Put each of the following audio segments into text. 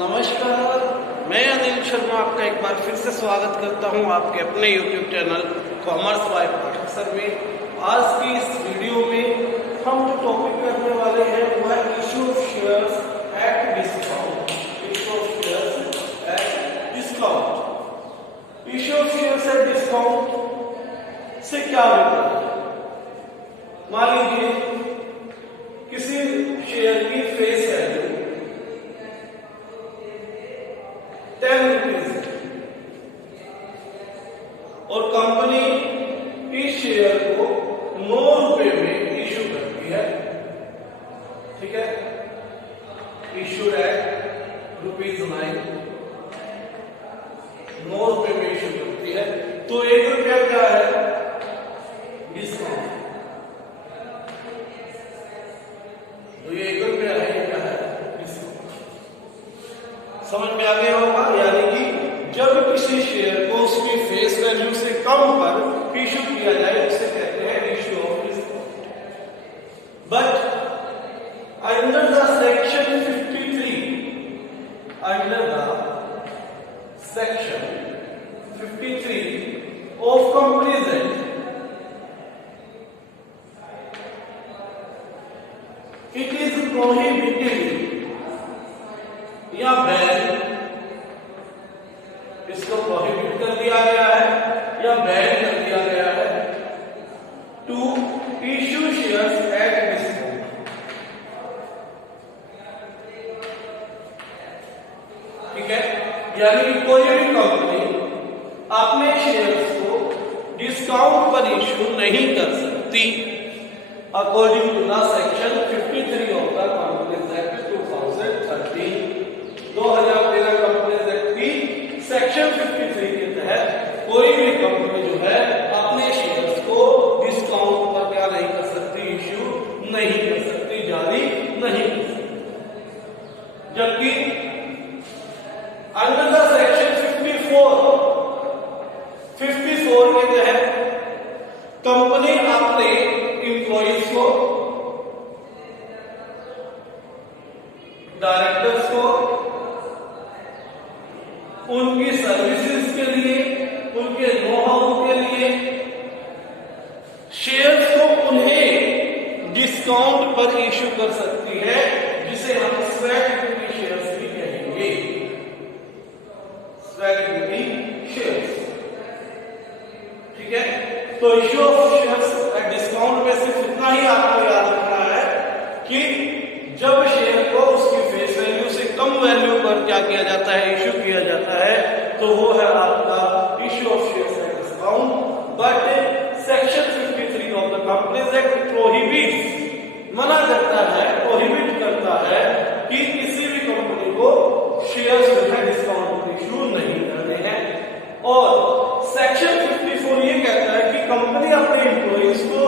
नमस्कार, मैं अनिल शर्मा आपका एक बार फिर से स्वागत करता हूं आपके अपने YouTube channel commerce by Pathak sir में। आज की इस वीडियो में हम जो टॉपिक करने वाले हैं वह है issue of shares at discount. Issue of shares at discount. Issue of shares at discount से क्या होता है? मान लीजिए किसी शेयर की फेस वैल्यू 10 रुपीज और कंपनी इस शेयर को 9 रुपए में इशू करती है। ठीक है, इशू एट ₹9, 9 रुपए में इशू करती है। तो 1 रुपया क्या है? डिस्काउंट। तो ये 1 रुपया है, क्या है? डिस्काउंट। समझ में आ गया होगा। यानी कि जब किसी शेयर को उसकी फेस वैल्यू से कम पर इशू किया जाए उसे कहते हैं issue of discount. But under the section 53, under the section 53 of companies act, it is prohibited या बैन, इसको प्रोहिबिट कर दिया गया है या बैन कर दिया गया है to issue shares at discount. ठीक है, यानी कि कोई भी कंपनी अपने शेयर्स को डिस्काउंट पर इशू नहीं कर सकती according to the section 53 of the companies act 2013। 2013 companies act की सेक्शन 53 के तहत कोई भी कंपनी जो है अपने शेयर्स को डिस्काउंट पर क्या नहीं कर सकती? इश्यू नहीं कर सकती, जारी नहीं कर सकती। जबकि अंडर द सेक्शन 54 के तहत कंपनी अपने एम्प्लॉइज को, डायरेक्टर्स को उनकी सर्विसेज के लिए, उनके नो हाउ के लिए शेयर्स को उन्हें डिस्काउंट पर इशू कर सकती है, जिसे हम स्वेट इक्विटी शेयर्स भी कहेंगे। Sweat equity shares. ठीक है, तो issue of shares at discount में सिर्फ इतना ही आपको याद रखना है कि जब शेयर को उसकी फेस वैल्यू से कम वैल्यू पर क्या किया जाता है? इशू किया जाता है, तो वो है आपका issue of shares at discount. But section 53 of the companies act prohibits, मना करता है, प्रोहिबिट करता है कि किसी भी कंपनी को शेयर्स जो है डिस्काउंट पर इशू नहीं करने हैं। और सेक्शन 54 ये कहता है कि कंपनी अपने एम्प्लॉइज को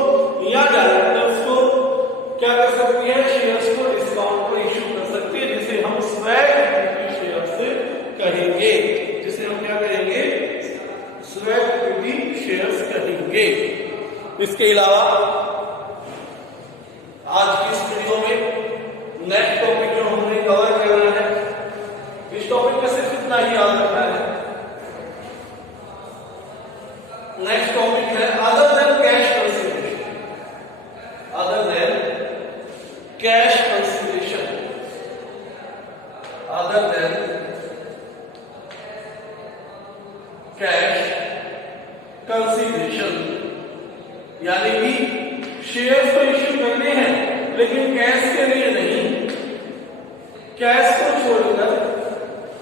या डायरेक्टर्स को क्या कर सकती है? शेयर्स को डिस्काउंट पर इशू कर सकती है, जिसे हम स्वेट इक्विटी शेयर्स कहेंगे। जिसे हम क्या कहेंगे? स्वेट इक्विटी शेयर्स कहेंगे। इसके अलावा आज की इस वीडियो में नेक्स्ट टॉपिक जो हमने कवर करना है, इस टॉपिक में सिर्फ इतना ही याद रखना है। नेक्स्ट टॉपिक है other than cash consideration. Other than cash consideration, other than cash consideration, यानी कि शेयर्स तो इश्यू करने हैं लेकिन कैश के लिए नहीं। कैश को छोड़कर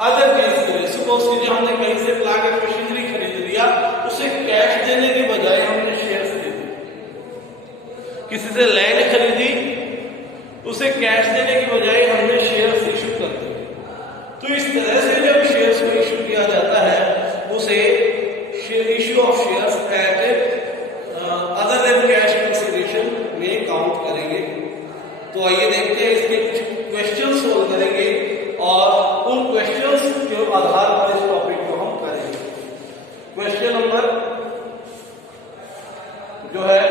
अदर चीज के लिए, सपोज कीजिए हमने कहीं से प्लांट एंड मशीनरी खरीद लिया, उसे कैश देने की बजाय हमने शेयर्स दे दिए। किसी से लैंड खरीदी, उसे कैश देने की बजाय हमने शेयर्स इशू कर दिए। तो इस तरह से जब शेयर्स को इशू किया जाता है उसे issue of shares at other than cash consideration में काउंट करेंगे। तो आइए देखते हैं, इसके कुछ क्वेश्चन सोल्व करेंगे और उन क्वेश्चंस के आधार पर इस टॉपिक को हम करेंगे। क्वेश्चन नंबर जो है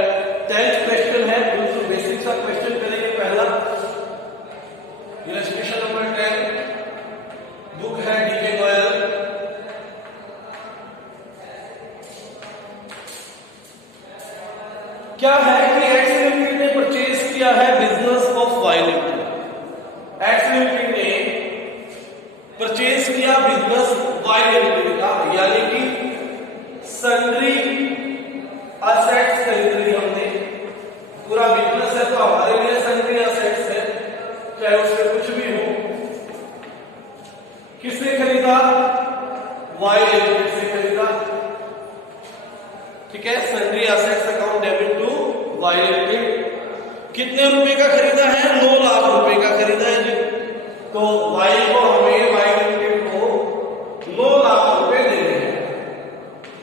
10th क्वेश्चन है, बिल्कुल बेसिक सा क्वेश्चन करेंगे। पहला इलस्ट्रेशन नंबर 10, किया है business of Y limited. X limited ने परचेज किया बिजनेस वाई लिमिटेड का, यानी कि सन्ड्री असेट्स खरीद ली हमने। पूरा बिजनेस है तो हमारे लिए सन्ड्री असेट्स है, चाहे उसमें कुछ भी हो। किसने खरीदा? वाई लिमिटेड से खरीदा। ठीक है, sundry assets account debit to Y limited. कितने रुपए का खरीदा है? 9 लाख रुपए का खरीदा है जी। तो वाई को हमें वाई लिमिटेड को 9 लाख रुपए देने हैं।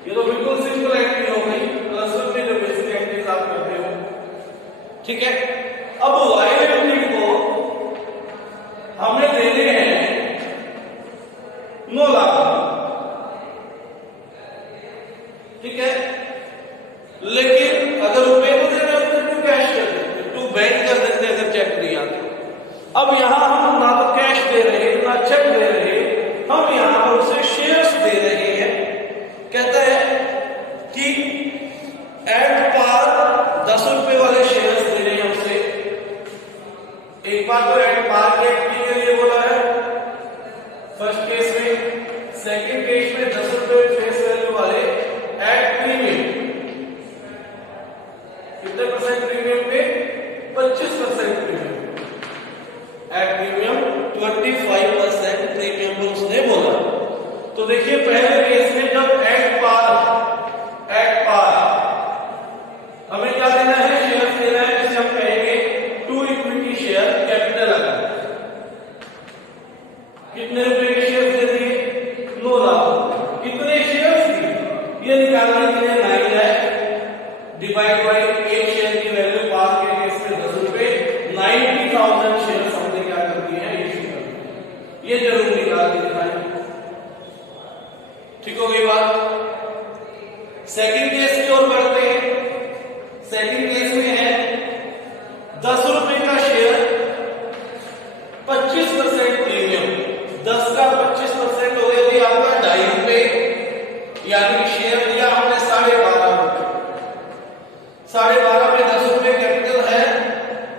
ये तो बिल्कुल सिंपल एक्टिविटी हो गई, प्लस में जो बेसिक एक्टिविटीज आप करते हो। ठीक है, अब वाई लिमिटेड को हमें देने हैं 9 लाख। ठीक है, लेकिन अगर रुपए को दे रहे हो तो टू कैश कर देते, टू बैंक कर देते अगर चेक दिया तो। अब यहां हम ना तो कैश दे रहे हैं ना चेक दे रहे हैं, हम यहां पर उसे शेयर्स दे रहे हैं। कहता है कि एट पार 10 रुपए वाले शेयर्स दे रहे हैं उसे। एक बार तो एट पार के लिए बोला है फर्स्ट केस में, सेकंड केस में 10 रुपए फेस वैल्यू वाले एट प्रीमियम। कितने परसेंट प्रीमियम पे? 25% प्रीमियम। एट प्रीमियम 25% प्रीमियम पर उसने बोला। तो देखिए पहले केस में जब एट पार हमें क्या देना है? शेयर देना है, जिसे हम कहेंगे to equity share capital account. कितने रुपए के शेयर दे दिए? 9 लाख। कितने शेयर दिए ये निकालने के लिए 9 है डिवाइड बाई एक शेयर की वैल्यू पार के केस में 10 रुपए, 90,000 शेयर हमने क्या कर दिए हैं? ये जरूर निकाल के दिखाएं। ठीक हो गई बात। सेकंड केस की ओर बढ़ते हैं। सेकंड केस में है 10 रुपए का शेयर, 25% प्रीमियम। 10 का 25% हो गया जी आपका 2.5 रुपए, यानी शेयर दिया हमने 12.5 रुपए। 12.5 में 10 रुपए कैपिटल है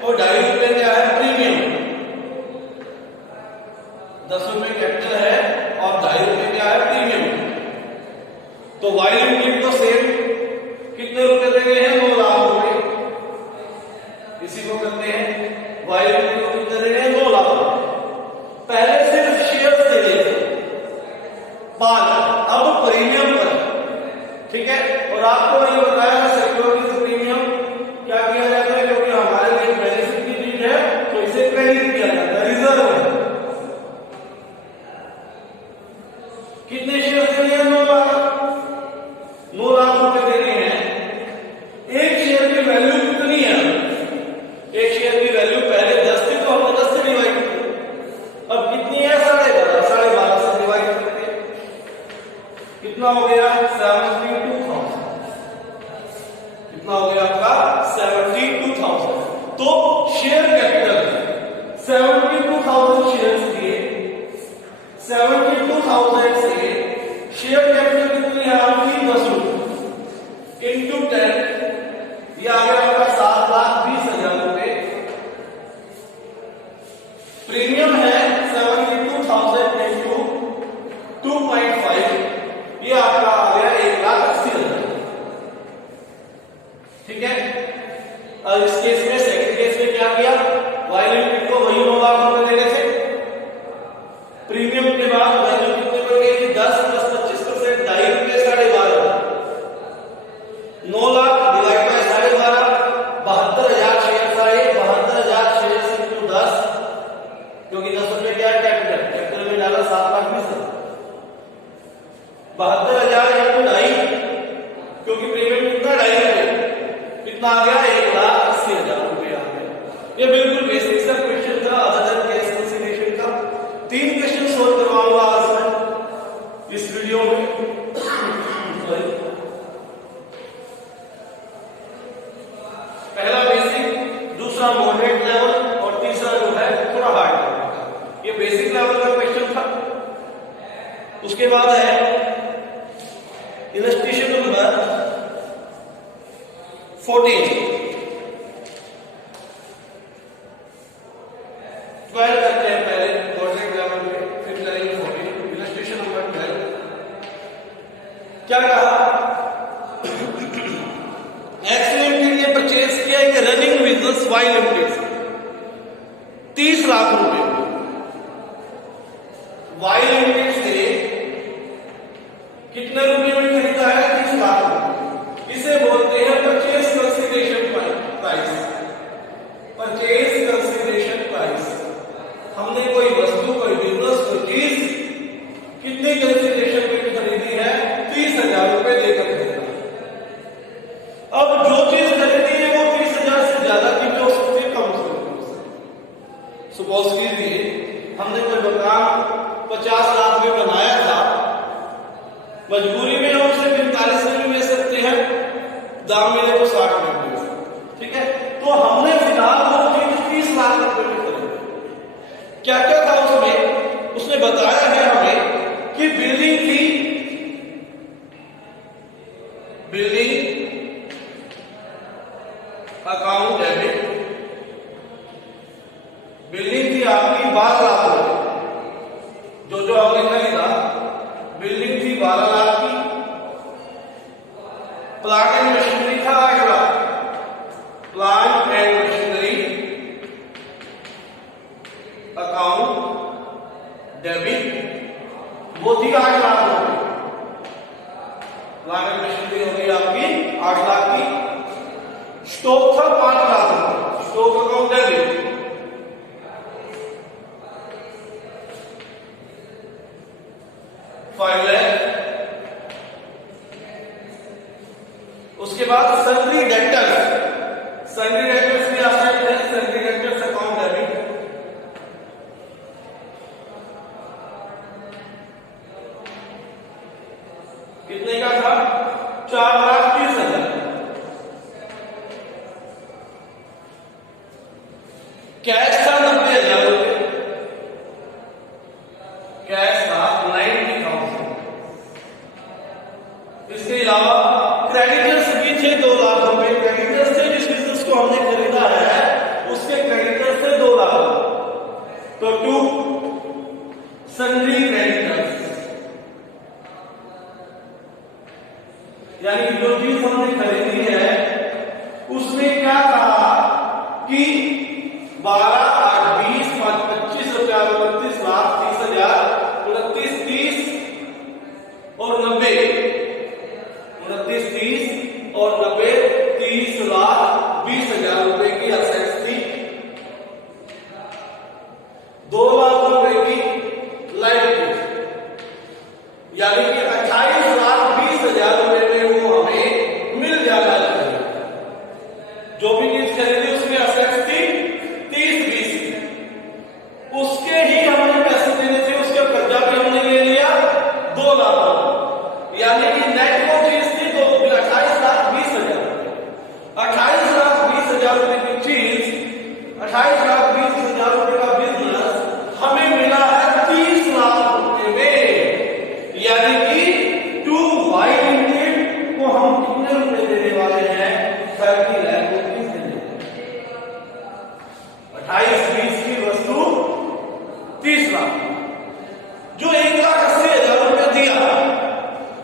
और 2.5 रुपए क्या है? प्रीमियम। 10 रुपए कैपिटल है और 2.5 रुपए क्या है? प्रीमियम। तो वाई लिमिटेड को सेम कितने रुपए दे रहे हैं? 9 लाख रुपए। इसी को करते हैं, वाई लिमिटेड को कितने दे रहे हैं? 9 लाख रुपए। पहले सिर्फ शेयर्स दे रहे थे, बाद अब प्रीमियम पर। ठीक है, और आपको मैंने बताया सिक्योरिटीज प्रीमियम क्या किया जाता है, क्योंकि हमारे लिए बेनिफिट की चीज है तो इसे क्रेडिट किया जाता है, रिजर्व है। कितने शेयर दे रहे हैं? 9 लाख। 9 लाख रुपए दे रहे हैं। एक शेयर की वैल्यू कितनी है? एक शेयर की वैल्यू पहले 10 थी तो हमने 10 से डिवाइड की। अब कितनी है? 12.5। 12.5 से डिवाइड करते हैं, कितना हो गया? 72,000। कितना हो गया आपका? 72,000। तो शेयर कैपिटल 72,000 शेयर्स दिए। 72,000 से शेयर कैपिटल कितनी है आपकी? 10 रुपए इंटू 10, ये आ गया आपका 7,20,000 रुपए। प्रीमियम है 72,000 इंटू 2.5, ये आपका आ गया 1,80,000। ठीक है, अब इस केस में सेकंड केस में क्या किया? वाई लिमिटेड को वही 9 लाख रुपए देने थे। प्रीमियम के बाद वैल्यू कितने बढ़ गई? 10 प्लस 25%, 2.5 रुपए, 12.5। 9 लाख डिवाइड बाय 12.5, 72,000 शेयर आए। 72,000 शेयर इंटू 10, क्योंकि 10 रुपए क्या है? कैपिटल। कैपिटल में डाला 7,20,000। 72,000 इंटू 2.5, क्योंकि प्रीमियम कितना? 2.5 रुपए। कितना आ गया? 1,80,000 रुपए आ गया। ये बिल्कुल बेसिक सा क्वेश्चन था अदर केस कंसीडरेशन का। 3 क्वेश्चन सोल्व करवाऊंगा आज मैं इस वीडियो में। पहला बेसिक, दूसरा मॉडरेट लेवल और तीसरा जो है थोड़ा हार्ड लेवल। ये बेसिक लेवल का क्वेश्चन था। उसके बाद है इलस्ट्रेशन नंबर 14। 12 करते हैं पहले क्वाड्रेंट लेवल पे, फिर करेंगे 14। इलस्ट्रेशन नंबर 12 क्या कहा, एक्स लिमिटेड ने परचेज किया एक रनिंग बिजनेस वाई लिमिटेड से 30 लाख रुपए, वाई लिमिटेड से कितने रुपए में खरीदा है, 30 लाख रुपए। इसे बोलते हैं purchase consideration price. Purchase consideration price, हमने कोई वस्तु, कोई बिजनेस, कोई चीज कितने कंसीडरेशन पे खरीदी है, 30,000 रुपए देकर खरीदा। अब जो चीज खरीदी है वो 30,000 से ज्यादा की भी हो सकती है, कम हो सकती है। सपोज कीजिए हमने कोई मकान 50 लाख में बनाया था, मजबूरी में हम उसे 45 में भी बेच सकते हैं, दाम मिले तो 60 में भी बेच सकते हैं, ठीक है। तो हमने फिलहाल वो चीज 30 लाख रुपए में खरीदी। क्या क्या था उसमें, उसने बताया है हमें कि बिल्डिंग थी, बिल्डिंग अकाउंट डेबिट, बिल्डिंग थी आपकी 12 लाख रुपए, जो हमने खरीदा बिल्डिंग थी 12 लाख की, प्लांट एंड मशीनरी था 8 lakh, plant and machinery account debit वो थी 8 लाख रुपए, प्लांट एंड मशीनरी हो गई आपकी 8 लाख की, स्टॉक था 5 लाख रुपए, स्टॉक अकाउंट डेबिट, उसके बाद सन्ड्री डेब्टर्स, सन्ड्री डेब्टर्स भी आ सकते हैं, सन्ड्री डेब्टर्स अकाउंट डेबिट, कितने का था, 4,30,000। कैश था 90,000 रुपए, कैश था 90,000। इसके अलावा क्रेडिटर्स भी थे 2 लाख रुपए, क्रेडिटर्स थे जिस बिजनेस को हमने खरीदा है उसके क्रेडिटर्स थे 2 लाख, तो 2 सन्ड्री क्रेडिटर्स, यानी जो चीज हमने खरीदी है उसमें क्या कहा कि 12, 8, 20, 5, 25 रुपया, 29 लाख 30,000, 29, 30 और 90, 29, 30 और 90, 30 लाख 20,000 रुपए की असेट्स थी, 2 लाख रुपए की लायबिलिटी, यानी कि 28,20,000 रुपए में वो हमें मिल जाना चाहिए। जो भी चीज खरीदी उसमें असेट्स थी 30-20, उसके ही हमने पैसे देने थे, उसका कर्जा भी हमने ले लिया 2 लाख, यानी कि नेट वो चीज थी 28,20,000, 28,20,000 रुपए की चीज, 28,20,000 रुपए का बिजनेस हमें मिला है 30 लाख रुपए में, यानी कि 2 वाई लिमिटेड को हम कितने रुपए देने वाले हैं, 30 लाख रुपए देने, 28-20 की वस्तु 30 लाख, जो 1,80,000 रुपए दिया,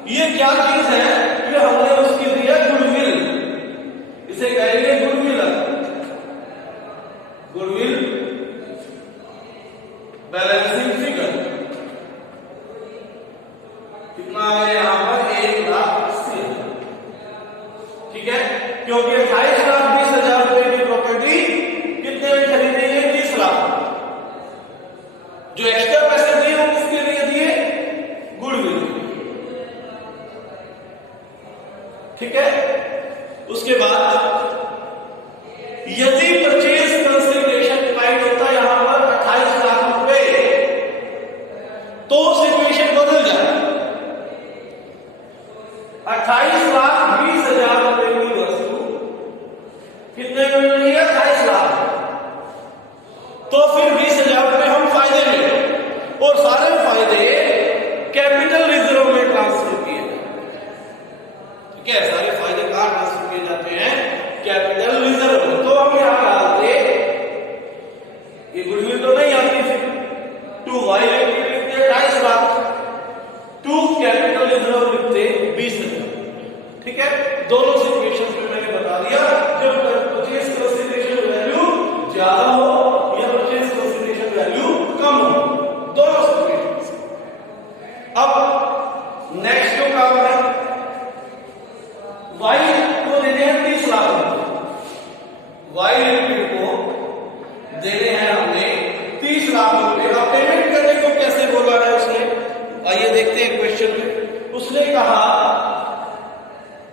ये क्या चीज है, ये हमने उसकी दिया गुडविल, इसे कहेंगे गुडविल, गुडविल बैलेंसिंग फिगर, कितना है यहां पर, 1,80,000, ठीक है, क्योंकि 28,20,000 रुपए की प्रॉपर्टी कितने में खरीदेंगे, 30 लाख, जो एक्स्ट्रा पैसे दिए वो किसके लिए दिए, गुडविल, ठीक है। उसके बाद यदि परचेज कंसीडरेशन डिवाइड होता है यहां पर 28 लाख रुपए, तो सिचुएशन बदल जाए, 28,20,000 रुपए की वस्तु कितने में मिल रही है, 28 लाख, तो फिर 20,000 रुपए हम फायदे में, और सारे फायदे कैपिटल रिजर्व में ट्रांसफर किए, ठीक है, सारे फायदे कहां ट्रांसफर किए जाते हैं, कैपिटल रिजर्व में। तो हम यहां डालते, ये गुडविल तो नहीं आता, लाख रुपए। अब पेमेंट करने को कैसे बोला है उसने, आइए देखते हैं क्वेश्चन में। उसने कहा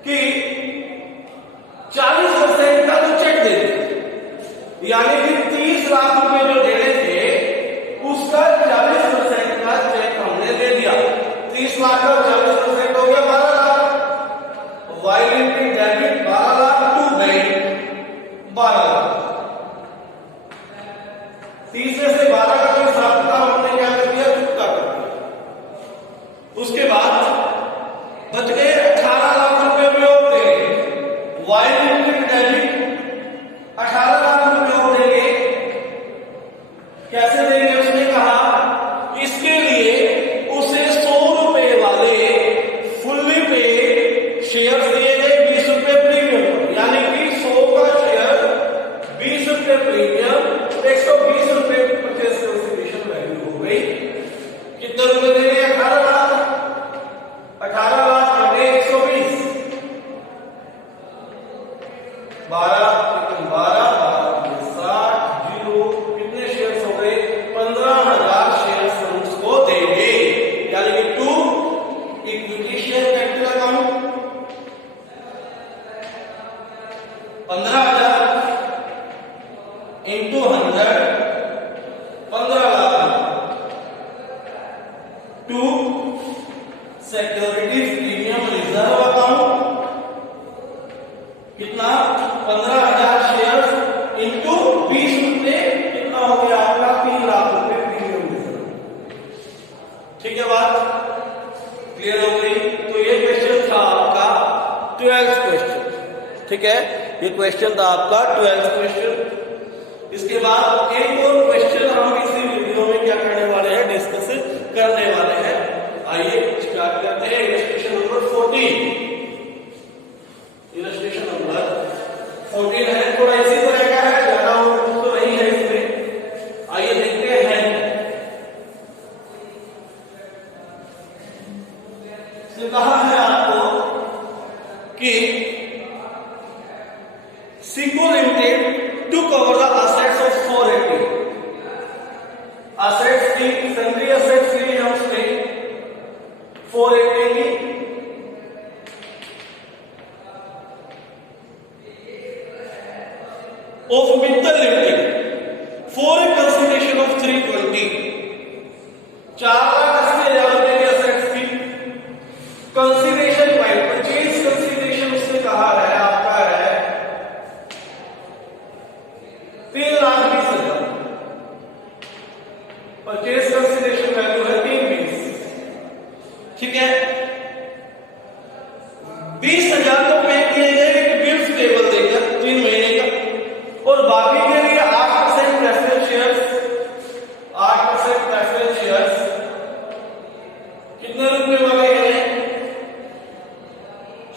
कि 40% का तो चेक दे दे, यानी कि 30 लाख रुपए जो देने थे उसका 40% का चेक हमने दे दिया। 30 लाख का 40% हो गया 12 लाख। वाइलिटी debit 12 lakh to bank 12 lakh. 30 में से 12 का जो हिसाब था हमने क्या कर दिया, चुकता कर दिया। उसके बाद बच गए 18 लाख रुपए में और देंगे। वाइलिटी डेबिट 18 लाख रुपए और देंगे। कैसे देंगे, उसने कहा इसके लिए उसे 100 रुपए वाले फुल्ली पे शेयर दिए गए 20 रुपए प्रीमियम, यानी कि 100 का शेयर 20 रुपए प्रीमियम, 120 रुपए परचेज कंसिडरेशन वैल्यू हो गई। कितने रुपए देंगे, 18 लाख। 18 लाख बटे 120, 12 जीरो, कितने शेयर्स हो गए, 15,000 शेयर्स हम उसको देंगे, यानी कि to equity share capital account 15,000 into 100 15 lakh to security premium reserve account कितना, 15,000 शेयर्स इंटू 20 रुपए, कितना हो गया आपका 3 लाख रुपए प्रीमियम रिजर्व। ठीक है, बात क्लियर हो गई। तो ये क्वेश्चन था आपका 12th क्वेश्चन। ठीक है, ये क्वेश्चन था आपका 12th क्वेश्चन। इसके बाद एक और क्वेश्चन हम इसी वीडियो में क्या करने वाले हैं, डिस्कस करने वाले हैं। आइए स्टार्ट करते हैं। इलस्ट्रेशन नंबर 14, इलस्ट्रेशन नंबर 14 है, थोड़ा इसी तरह का है, ज्यादा तो नहीं है इसमें। आइए देखते हैं। कहा है आपको कि सिको limited to cover the assets of 480। Assets की, सन्ड्री असेट्स के लिए हमने 480 की of Mittal limited for a consideration of 320, 4,80,000 रुपए की असेट्स की कंसिडरेशन प्राइस, परचेज कंसिडरेशन उसने कहा है आपका है 3,20,000। परचेज कंसिडरेशन वैल्यू है 320। ठीक है, 20,000 तो पे किए गए बिल्स टेबल देकर 3 महीने का, और बाकी के लिए 8% प्रेफरेंस शेयर्स, 8% प्रेफरेंस शेयर्स कितने रुपए वाले हैं,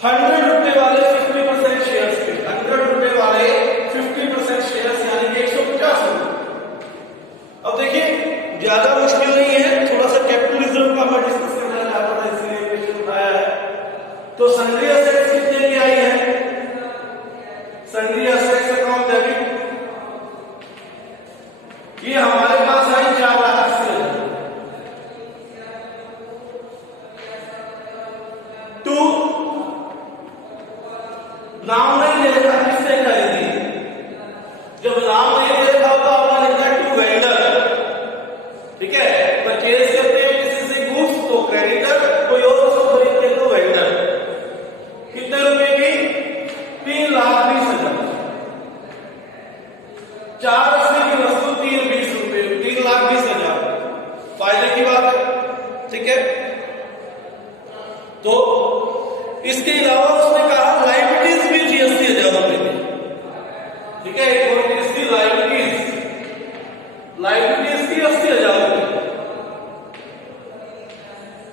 100 रुपए वाले 50% शेयर्स के, 100 रुपए वाले 50% शेयर्स, यानी कि 150 रुपए। अब देखिए ज्यादा मुश्किल नहीं है, थोड़ा सा कैपिटल रिजर्व का मैं डिस्कस करना चाहता था, इसलिए क्वेश्चन उठाया है। तो सन्ड्री असेट्स कितने की आई है, सन्ड्री असेट्स अकाउंट डेबिट, ये हमारे पास आई 4,80,000। टू नाम नहीं दे रखा, किससे खरीदी, जब नाम नहीं दे रखा तो आपने लिखा टू वेंडर। ठीक है, परचेज करते हैं किसी से गुड्स तो क्रेडिटर, कोई और उसको खरीदते तो वेंडर। कितने रुपए की, 3,20,000। 4,80 की वस्तु 3,20 रुपए, 3,20,000, फायदे की बात है। ठीक है, तो इसके अलावा उसने कहा लाइबिलिटीज भी थी 80,000 रुपए की। ठीक है, एक और इसकी लाइबिलिटीज थी 80,000 रुपए।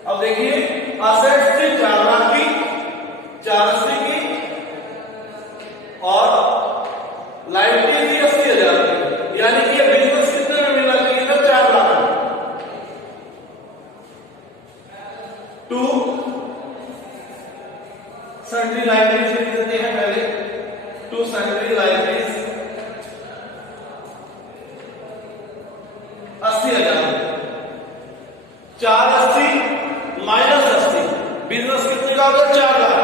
अब देखिए असेट्स थी 4 लाख की, 480 की, और लाइबिलिटी थी 80,000 रुपए, यानी कि बिजनेस कितने में मिला चाहिए था, 4 लाख। टू 80,000, 480 माइनस 80, बिजनेस कितने का होगा? 4 लाख।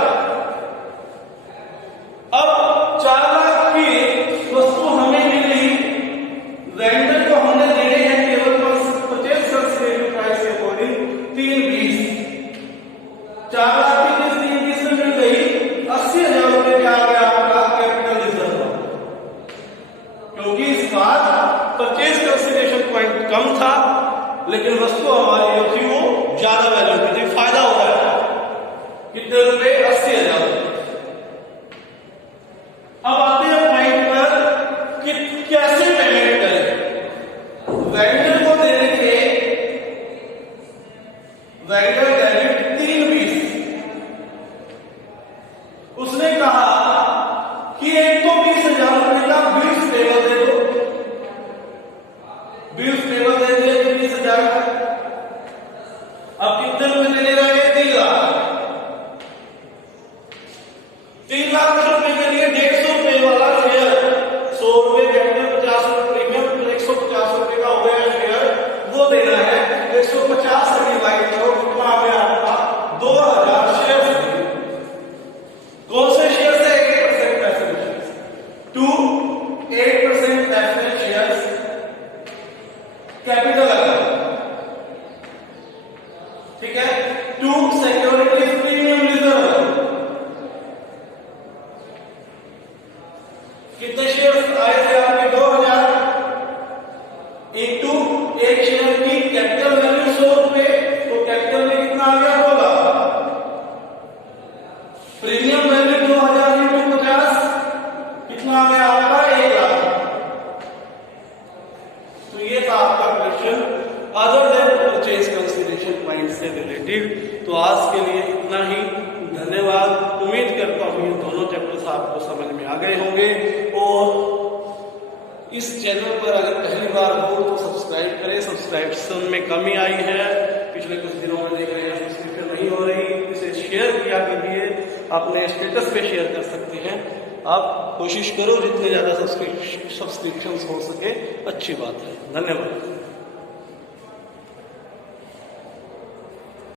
अब 4 लाख की वस्तु हमें मिली, वेंडर को हमने देने हैं केवल परचेज कंसीडरेशन प्राइस के अकॉर्डिंग 320। 4 लाख की किस 320 में मिल गई? 80,000 रुपए का आ गया आपका कैपिटल रिजर्व, क्योंकि इस बार परचेज कंसीडरेशन पॉइंट कम था लेकिन वस्तु हमारी जो थी वो ज्यादा वैल्यू की थी, फायदा हो रहा है। कितने रुपए? 80,000 रुपए। अब आते हैं पॉइंट पर कि कैसे पेमेंट करें। वेंडर को देने के वेंडर डेबिट 320। उसने कहा कि एक तो 20,000 रुपए का बिल्स पेबल दे दो, बिल्स पेबल दे दिए 20,000 का। अब कितने रुपए देने लगे? 3 लाख। 3 लाख रुपए के लिए 150 रुपए वाला शेयर, 100 रुपए कैपिटल, 50 रुपए प्रीमियम, 150 रुपए का हो गया शेयर, वो देना है। 150 से डिवाइड करो, कितना आ गया आपका? 2,000 शेयर। कौन से शेयर से? 8% preference share to 8% preference share capital account, ठीक है। To securities premium reserve. कितने शेयर आए थे आपके? 2,000 इंटू एक शेयर की कैपिटल वैल्यू 100 रुपए, तो कैपिटल में कितना आ गया? 2 लाख। प्रीमियम वैल्यू 2,000 इंटू 50, कितना आ गया आपका? 1 लाख। तो ये था आपका question other than purchase consideration point से रिलेटेड। तो आज के लिए इतना ही, धन्यवाद। उम्मीद करता हूँ ये दोनों चैप्टर्स आपको समझ में आ गए होंगे। और इस चैनल पर अगर पहली बार हो तो सब्सक्राइब करें। सब्सक्रिप्शन में कमी आई है, पिछले कुछ दिनों में देख रहे हैं सब्सक्रिप्शन नहीं हो रही। इसे शेयर किया कीजिए, अपने स्टेटस पे शेयर कर सकते हैं। आप कोशिश करो जितने ज्यादा सब्सक्रिप्शन हो सके, अच्छी बात है। धन्यवाद।